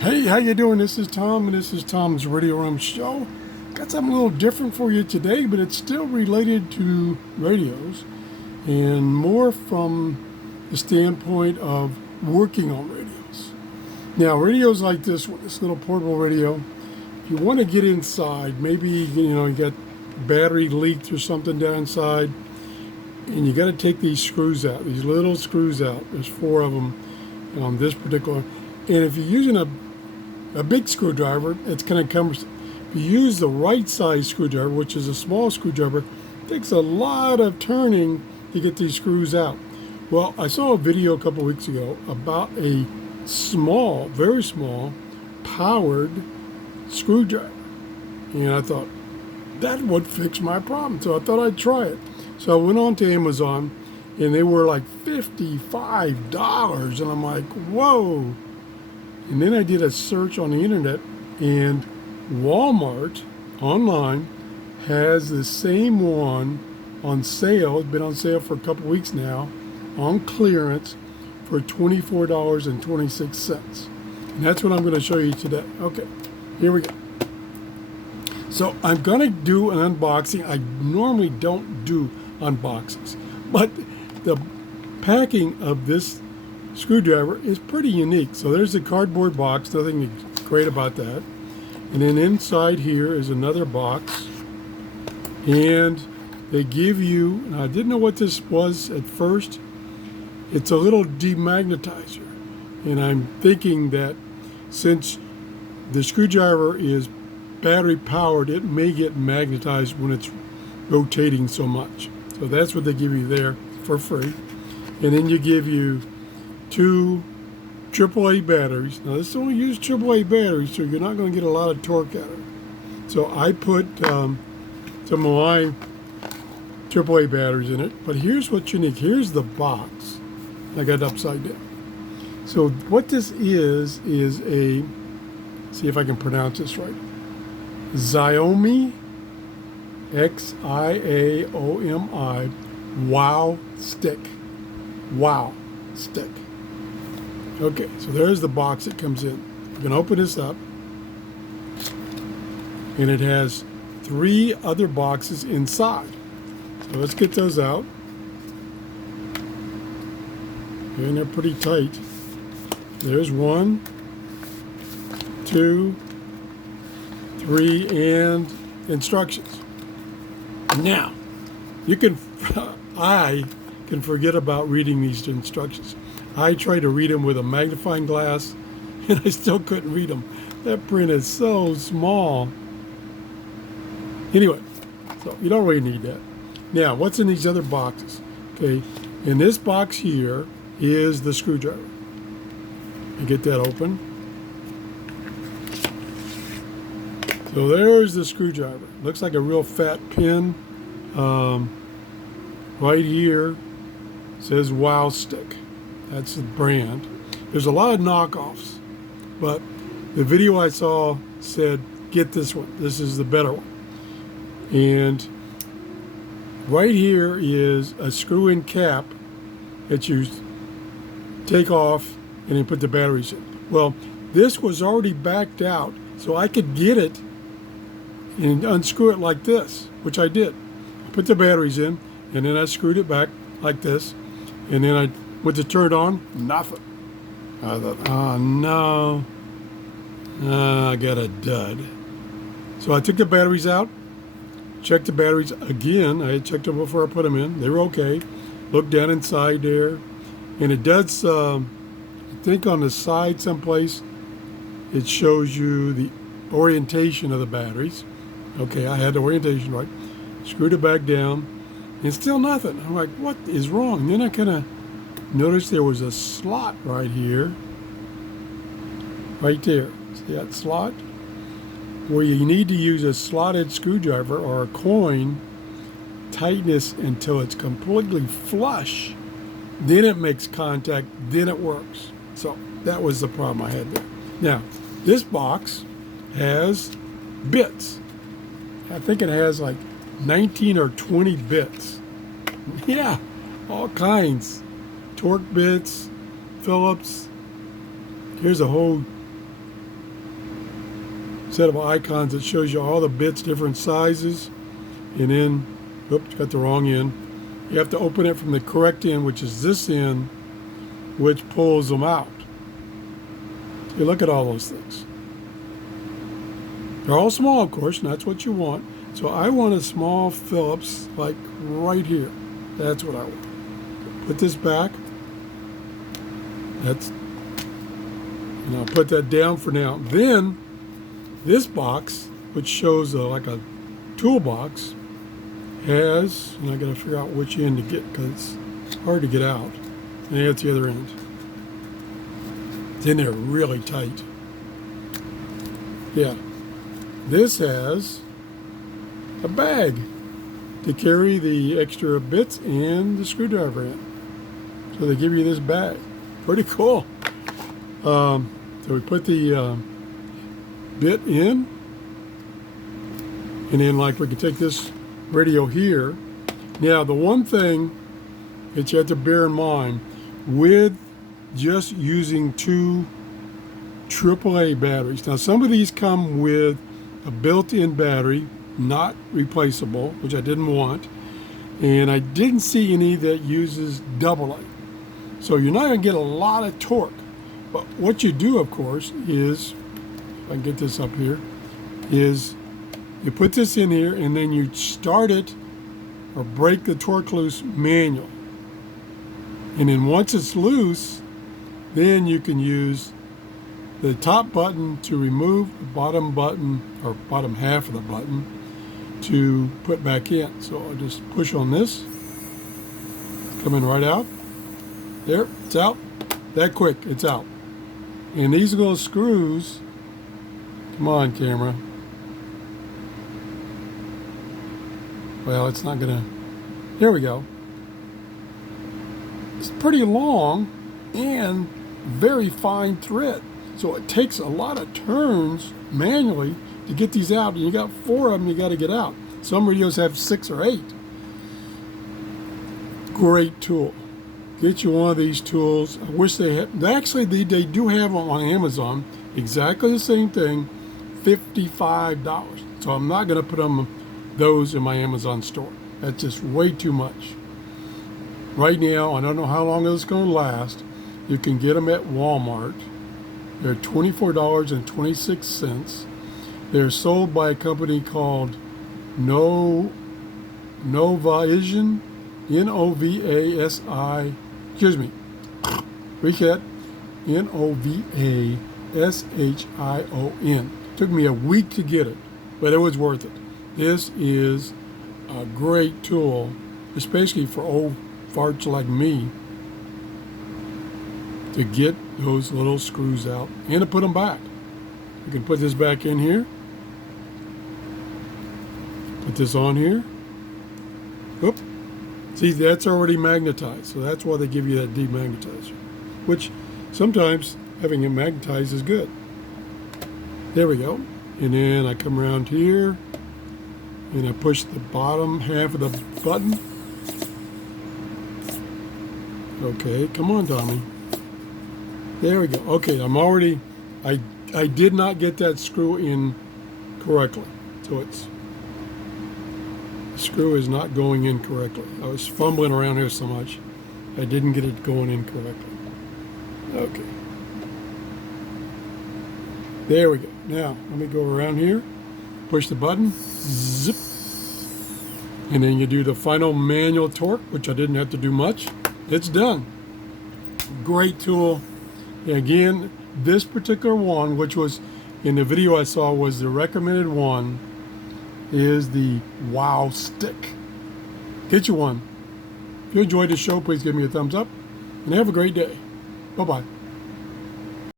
Hey, how you doing? This is Tom, and this is Tom's Radio Room Show. Got something a little different for you today, but it's still related to radios, and more from the standpoint of working on radios. Now, radios like this one, this little portable radio, if you want to get inside, maybe you got battery leaked or something down inside, and you got to take these screws out, these little screws out. There's 4 of them on this particular. And if you're using a big screwdriver, it's kind of cumbersome. If you use the right size screwdriver, which is a small screwdriver, it takes a lot of turning to get these screws out. Well, I saw a video a couple weeks ago about a small, very small, powered screwdriver. And I thought, that would fix my problem. So I thought I'd try it. So I went on to Amazon, and they were like $55. And I'm like, whoa. And then I did a search on the internet, and Walmart online has the same one on sale. It's been on sale for a couple weeks now, on clearance for $24.26. And that's what I'm going to show you today. Okay, here we go. So I'm going to do an unboxing. I normally don't do unboxings, but the packing of this screwdriver is pretty unique. So there's the cardboard box, nothing great about that. And then inside here is another box, and they give you, and I didn't know what this was at first, it's a little demagnetizer. And I'm thinking that since the screwdriver is battery powered, it may get magnetized when it's rotating so much. So that's what they give you there for free. And then you give you 2 AAA batteries. Now this only uses AAA batteries, so you're not going to get a lot of torque out of it. So I put some of my AAA batteries in it. But here's what's unique. Here's the box. I got it upside down. So what this is a, see if I can pronounce this right, Xiaomi, Xiaomi WOWSTICK. WOWSTICK. Okay, so there's the box that comes in. You can open this up, and it has 3 other boxes inside. So let's get those out. And they're pretty tight. There's 1, 2, 3, and instructions. Now, I can forget about reading these instructions. I tried to read them with a magnifying glass, and I still couldn't read them. That print is so small. Anyway, so you don't really need that. Now, what's in these other boxes? Okay, in this box here is the screwdriver. I get that open. So there's the screwdriver. Looks like a real fat pin. Right here says WOWSTICK. That's the brand. There's a lot of knockoffs, but the video I saw said, get this one. This is the better one. And right here is a screw-in cap that you take off and then put the batteries in. Well, this was already backed out, so I could get it and unscrew it like this, which I did. I put the batteries in, and then I screwed it back like this, and then I went to turn it on, nothing. I thought, oh no, I got a dud. So I took the batteries out, checked the batteries again. I had checked them before I put them in. They were okay. Looked down inside there, and it does, I think on the side someplace, it shows you the orientation of the batteries. Okay, I had the orientation right. Screwed it back down, and still nothing. I'm like, what is wrong? And then I kind of noticed there was a slot right here, right there. See that slot? Where you need to use a slotted screwdriver or a coin, tightness until it's completely flush. Then it makes contact, then it works. So that was the problem I had there. Now, this box has bits. I think it has like 19 or 20 bits. Yeah, all kinds. Torque bits, Phillips. Here's a whole set of icons that shows you all the bits, different sizes. And then, oops, got the wrong end. You have to open it from the correct end, which is this end, which pulls them out. You look at all those things. They're all small, of course, and that's what you want. So I want a small Phillips, like right here. That's what I want. Put this back. And I'll put that down for now. Then, this box, which shows like a toolbox, has, and I got to figure out which end to get because it's hard to get out. And it's the other end. It's in there really tight. Yeah. This has a bag to carry the extra bits and the screwdriver in. So they give you this bag. Pretty cool. So we put the bit in, and then like we can take this radio here. Now the one thing that you have to bear in mind with just using two AAA batteries. Now some of these come with a built-in battery, not replaceable, which I didn't want, and I didn't see any that uses AA. So you're not going to get a lot of torque. But what you do, of course, is, if I can get this up here, is you put this in here and then you start it or break the torque loose manually. And then once it's loose, then you can use the top button to remove the bottom button, or bottom half of the button, to put back in. So I'll just push on this, coming right out. There, it's out. That quick, it's out. And these little screws, come on camera. Well, it's not gonna, here we go. It's pretty long and very fine thread. So it takes a lot of turns manually to get these out. And you got 4 of them you got to get out. Some radios have 6 or 8. Great tool. Get you one of these tools. I wish they had, actually they do have them on Amazon. Exactly the same thing, $55. So I'm not going to put those in my Amazon store. That's just way too much. Right now, I don't know how long it's going to last. You can get them at Walmart. They're $24.26. They're sold by a company called Novavision, Novasi, excuse me, recat, Novashon. Took me a week to get it, but it was worth it. This is a great tool, especially for old farts like me, to get those little screws out and to put them back. You can put this back in here, put this on here. Oop. See, that's already magnetized, so that's why they give you that demagnetizer, which sometimes having it magnetized is good. There we go. And then I come around here and I push the bottom half of the button. Okay, come on, Tommy. There we go. Okay, I'm already, I did not get that screw in correctly. So the screw is not going in correctly. I was fumbling around here so much, I didn't get it going in correctly. Okay. There we go. Now, let me go around here, push the button, zip, and then you do the final manual torque, which I didn't have to do much. It's done. Great tool. Again, this particular one, which was in the video I saw was the recommended one, is the WOWSTICK. Get you one. If you enjoyed the show, please give me a thumbs up and have a great day. Bye-bye.